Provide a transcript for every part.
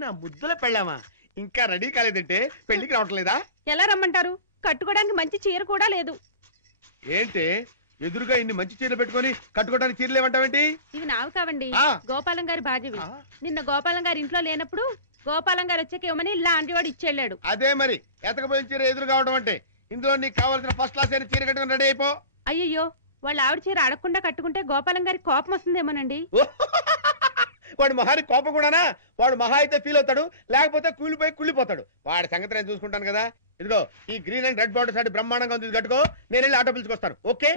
నా ముద్దుల పెళ్ళామా ఇంకా రెడీ కాలేదంటే పెళ్లికి రావట్లేదా? ఎలా రమ్మంటారు? కట్టుకోవడానికి మంచి చీర కూడా లేదు. ఏంటి ఎదురుగా ఇన్ని మంచి చీరలు పెట్టుకొని కట్టుకోవడానికి చీరలు ఏమంటావేంటి? ఇవి నావి కావండి, గోపాలం గారి బాధ్యవి. నిన్న గోపాలం గారి ఇంట్లో లేనప్పుడు గోపాలం గారు వచ్చాక ఇవ్వమని లాంటి వాడు ఇచ్చేళ్ళాడు. అదే మరి ఎతకపోయిన చీర ఎదురు కావడం అంటే. ఇందులో నీకు కావాల్సిన ఫస్ట్ క్లాస్ అయిన చీర కట్టుకుని రెడీ అయిపో. అయ్యయ్యో, వాళ్ళ ఆవిడ చీర అడగకుండా కట్టుకుంటే గోపాలం గారికి కోపం వస్తుందేమోనండి. వాడు మహాని కోపం కూడానా? వాడు మహా అయితే ఫీల్ అవుతాడు, లేకపోతే కూలిపోయి కుళ్ళిపోతాడు. వాడి సంగతి నేను చూసుకుంటాను కదా. ఇదిగో ఈ green and red border sorry బ్రహ్మాండంగా ఉంది, కట్టుకో. నేను వెళ్ళి ఆటో పిలుచుకొస్తాను. ఓకే?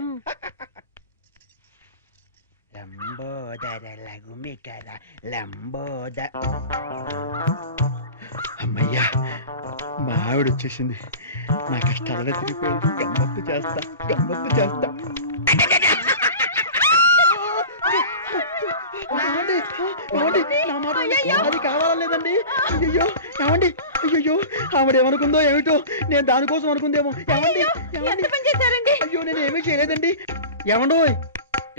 అమ్మయ్యా, మా ఆవిడ వచ్చేసింది. నా కష్టాలనే తిరిగిపోయింది. గమ్మత్తు చేస్తా, గమ్మత్తు చేస్తా. అది కావాలేదండి. అయ్యో ఏమండి, అయ్యో ఆవిడ ఏమనుకుందో ఏమిటో, నేను దానికోసం అనుకుందేమో. అయ్యో నేను ఏమీ చేయలేదండి. ఏమండో?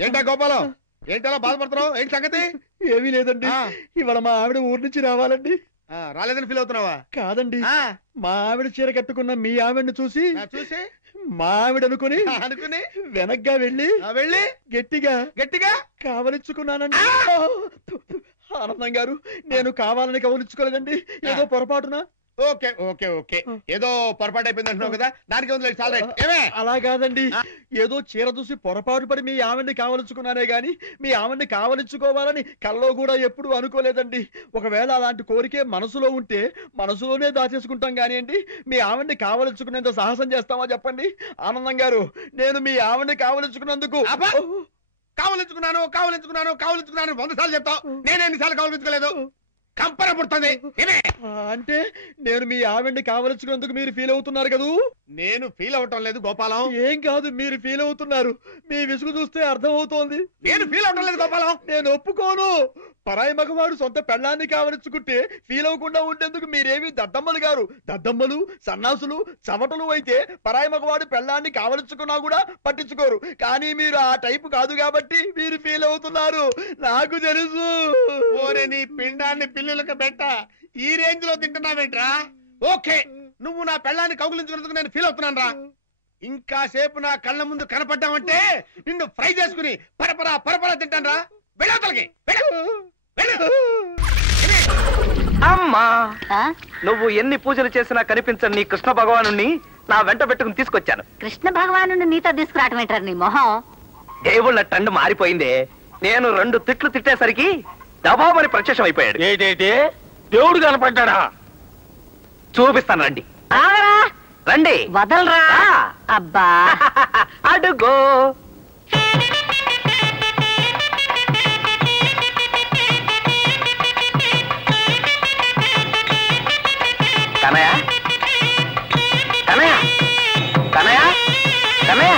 ఏంటా గోపాలం, ఏంటలా బాధపడుతున్నావు? ఏంటి సంగతి? ఏమీ లేదండి, ఇవాళ మా ఆవిడ ఊరి నుంచి రావాలండి. రాలేదని ఫీల్ అవుతున్నావా? కాదండి, మా ఆవిడ చీర కట్టుకున్న మీ ఆవిడని చూసి మా ఆవిడ అనుకుని వెనక్గా వెళ్ళి గట్టిగా కావలించుకున్నానండి. ఆనందం గారు, నేను కావాలని కవలించుకోలేదండి, ఏదో పొరపాటున. ఓకే ఓకే ఓకే, ఏదో పొరపాటు అయిపోయింది అంటున్నావు కదా, దానికి అలా కాదండి. ఏదో చీర చూసి పొరపాటు పడి మీ ఆవిడ్ని కావలించుకున్నానే గాని మీ ఆవిడ్ని కావలించుకోవాలని కల్లో కూడా ఎప్పుడు అనుకోలేదండి. ఒకవేళ అలాంటి కోరికే మనసులో ఉంటే మనసులోనే దాచేసుకుంటాం కానివ్వండి, మీ ఆవిడ్ని కావలించుకునేంత సాహసం చేస్తామా చెప్పండి? ఆనందం గారు, నేను మీ ఆవిడ్ని కావలించుకున్నందుకు కావలించుకున్నాను 100 సార్లు చెప్తావు. నేను ఎన్నిసార్లు కావలించుకోలేదు? కంపర పుడుతుంది అంటే నేను మీ ఆవిడ్ని కావలించుకున్నందుకు మీరు ఫీల్ అవుతున్నారు కదూ? నేను ఫీల్ అవటం లేదు గోపాలం. ఏం కాదు, మీరు ఫీల్ అవుతున్నారు. మీ విసుగు చూస్తే అర్థం అవుతోంది. నేను ఫీల్ అవటం లేదు గోపాలం. నేను ఒప్పుకోను. పరాయి మగవాడు సొంత పెళ్ళాన్ని కావలించుకుంటే ఫీల్ అవ్వకుండా ఉండేందుకు మీరేమి దద్దమ్మలు గారు? దద్దమ్మలు, సన్నాసులు, చవటలు అయితే పరాయి మగవాడు పెళ్ళాన్ని కావలించుకున్నా కూడా పట్టించుకోరు. కానీ మీరు ఆ టైపు కాదు కాబట్టి మీరు ఫీల్ అవుతున్నారు. నాకు తెలుసు. ఓరే నీ పిండాన్ని పిల్లులకు పెట్ట, ఈ రేంజ్ లో తింటున్నావేంట్రా? ఓకే, నువ్వు నా పెళ్ళాన్ని కౌగులించుకున్నందుకు నేను ఫీల్ అవుతున్నాను రా. ఇంకా సేపు నా కళ్ళ ముందు కనపడ్డావంటే నిన్ను ఫ్రై చేసుకుని పరపరా తింటాను రా. వెళ్ళవతలకి అమ్మా, నువ్వు ఎన్ని పూజలు చేసినా కనిపించని నీ కృష్ణ భగవాను నా వెంట పెట్టుకుని తీసుకొచ్చాను. కృష్ణ భగవాను నీతో తీసుకురావటం ఏంటారు? నీ మొహం దేవుళ్ళ ట్రెండ్ మారిపోయింది. నేను 2 తిట్లు తిట్టేసరికి దబామని ప్రత్యక్షం అయిపోయాడు. ఏంటేంటి, దేవుడు కనపడ్డా? చూపిస్తాను, రండి రండి. వదలరా. అబ్బా అడుగో. కనయ్య కనయ్య కనయ్య కనయ్య,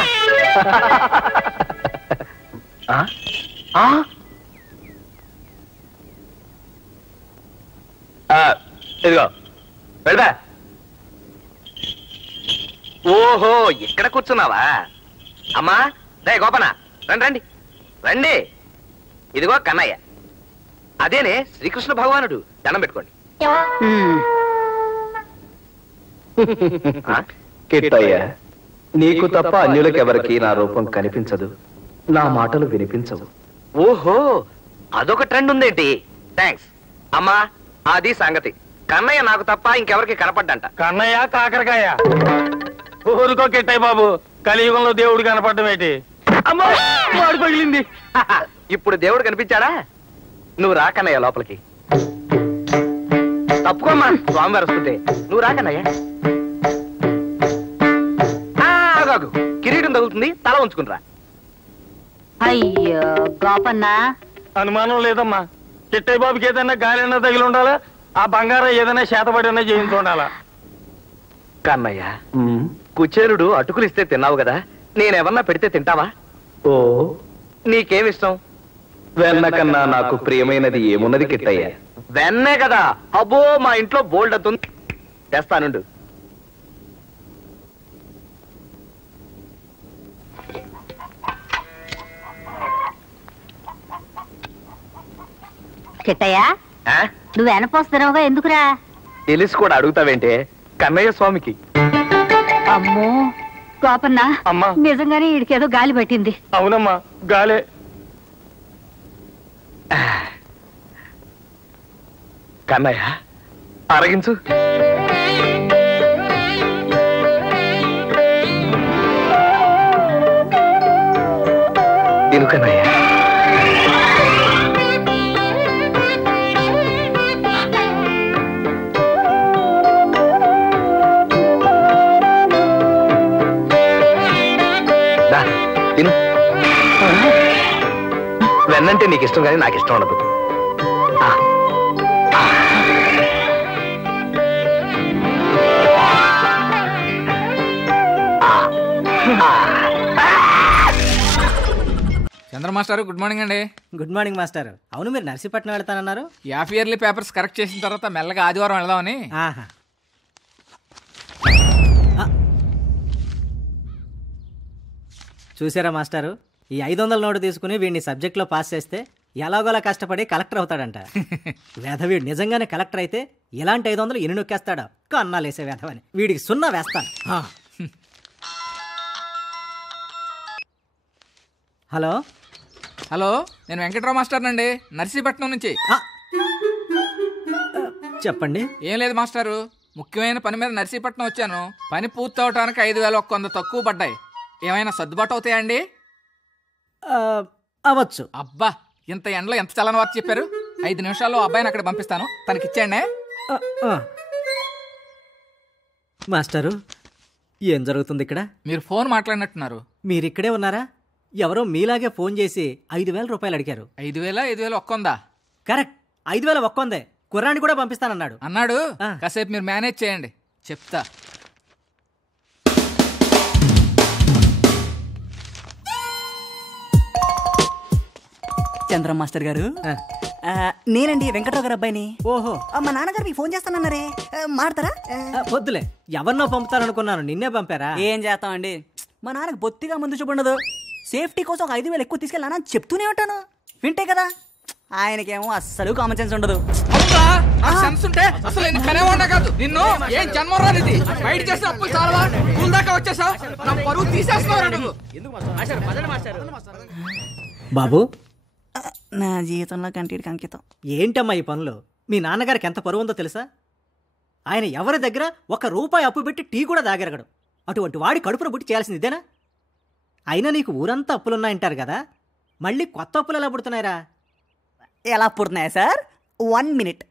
ఇదిగో వెళ్దా. ఓహో, ఇక్కడ కూర్చున్నావా? అమ్మా రే గోపన, రండి రండి రండి. ఇదిగో కన్నయ్య, అదేనే శ్రీకృష్ణ భగవానుడు. దండం పెట్టుకోండి. కిట్టయ్య, నీకు తప్ప అన్యులకెవరికి నా రూపం కనిపించదు, నా మాటలు వినిపించవు. ఓహో, అదొక ట్రెండ్ ఉందేంటి? థ్యాంక్స్ అమ్మా. అది సంగతి. కన్నయ్య నాకు తప్ప ఇంకెవరికి కనపడ్డంట. కన్నయ్య కాకరకాయ. ఊరుకో కిట్టయ్య బాబు, కలియుగంలో దేవుడు కనపడ్డం ఏంటి? అమ్మా, వాడు పగిలింది. ఇప్పుడు దేవుడు కనిపించాడా? నువ్వు రా కన్నయ్య లోపలికి. తప్పుకోమ్మా, స్వామివారు వస్తుంటే. నువ్వు రా కన్నయ్య. కిరీటం తగులుతుంది, తల ఉంచుకునిరా. అయ్యో గోపన్నా, అనుమానం లేదమ్మా. కిట్టయ్య బాబుకి ఏదైనా గాలైనా తగిలి ఉండాలా, ఆ బంగారం ఏదైనా చేతబడినా చేయించుండాలా. కన్నయ్య, కుచేరుడు అటుకులు ఇస్తే తిన్నావు కదా, నేనేమన్నా పెడితే తింటావా? ఓ, నీకేమిష్టం? వెన్న కన్నా నాకు ప్రియమైనది ఏమున్నది కిట్టయ్య? వెన్నే కదా. అబ్బో మా ఇంట్లో బోల్డ్ అవుతుంది. తెస్తానుండు. కిట్టయ్య నువ్వు వెనపోస్తున్నావుగా ఎందుకురా? తెలిసి కూడా అడుగుతావేంటే? కన్నయ్య స్వామికి. అమ్మో గోపన్న, అమ్మా. నిజంగానే వీడికేదో గాలి పట్టింది. అవునమ్మా, గాలే. కన్నయ్య అరగించు. తిను కన్నయ్య. తిను. వెన్నంటే నీకు ఇష్టం కానీ నాకు ఇష్టం ఉండదు. చంద్ర మాస్టర్ గుడ్ మార్నింగ్ అండి. Good morning master. అవును, మీరు నర్సీపట్నం వెళ్తానన్నారు. హాఫ్ ఇయర్లీ పేపర్స్ కరెక్ట్ చేసిన తర్వాత మెల్లగా ఆదివారం వెళ్దామని. ఆహా. చూసారా మాస్టారు, ఈ 500 నోటు తీసుకుని వీడిని సబ్జెక్ట్లో పాస్ చేస్తే ఎలాగోలా కష్టపడి కలెక్టర్ అవుతాడంట. వేధవీడు నిజంగానే కలెక్టర్ అయితే ఇలాంటి 500 ఎన్ని నొక్కేస్తాడా? కన్నాలు వేసే వేధవని వీడికి 0 వేస్తాను. హలో హలో, నేను వెంకట్రావు మాస్టర్ అండి, నర్సీపట్నం నుంచి. చెప్పండి. ఏం లేదు మాస్టారు, ముఖ్యమైన పని మీద నర్సీపట్నం వచ్చాను. పని పూర్తి అవటానికి 5,100 తక్కువ పడ్డాయి. ఏమైనా సర్దుబాటు అవుతాయా అండి? అవ్వచ్చు. అబ్బా, ఇంత ఎండలో ఎంత చల్లని వార్త చెప్పారు. 5 నిమిషాల్లో అబ్బాయిని అక్కడ పంపిస్తాను, తనకిచ్చేయండి. మాస్టారు, ఏం జరుగుతుంది ఇక్కడ? మీరు ఫోన్ మాట్లాడినట్టున్నారు. మీరిక్కడే ఉన్నారా? ఎవరో మీలాగే ఫోన్ చేసి 5,000 రూపాయలు అడిగారు. 5,000 ఒక్కొందా? కరెక్ట్, 5,000 ఒక్కొందే. కుర్రాన్ని కూడా పంపిస్తానన్నాడు. అన్నాడు. కాసేపు మీరు మేనేజ్ చేయండి, చెప్తా. చంద్రం మాస్టర్ గారు, నేనండి వెంకట్రావు గారు అబ్బాయిని. ఓహో, మా నాన్నగారు మీకు ఫోన్ చేస్తానన్నారే, మాడతారా? వద్దులే, ఎవరినో పంపుతారనుకున్నాను, నిన్నే పంపారా? ఏం చేస్తామండి, మా నాన్నకు బొత్తిగా ముందు చూపుండదు. సేఫ్టీ కోసం ఒక 5,000 ఎక్కువ తీసుకెళ్ళానని చెప్తూనే ఉంటాను, వింటే కదా. ఆయనకేమో అస్సలు కామన్ సెన్స్ ఉండదు. నిన్ను ఏం జన్మరానిది బయట చేసిన అప్పులు చాలా పూల దాకా వచ్చేసా, నా పరువు తీసేస్తున్నావు. బాబు, నా జీవితంలో కంటికి అంకితం. ఏంటమ్మా ఈ పనులు? మీ నాన్నగారికి ఎంత పరువు ఉందో తెలుసా? ఆయన ఎవరి దగ్గర ₹1 అప్పు పెట్టి టీ కూడా దాగరగడు. అటువంటి వాడి కడుపున బుట్టి చేయాల్సింది ఇదేనా? అయినా నీకు ఊరంతా అప్పులున్నాయంటారు కదా, మళ్ళీ కొత్త అప్పులు ఎలా పుడుతున్నాయిరా? ఎలా పుడుతున్నాయా సార్? 1 minute.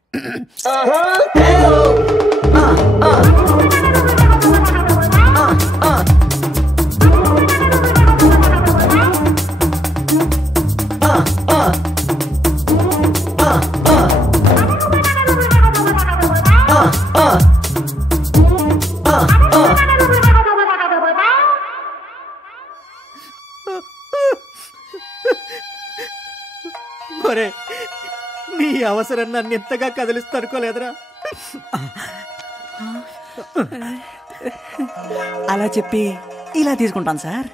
ఒరే, నీ అవసరం నన్ను ఎంతగా కదిలిస్తనుకోలేదురా. అలా చెప్పి ఇలా తీసుకుంటాను సార్.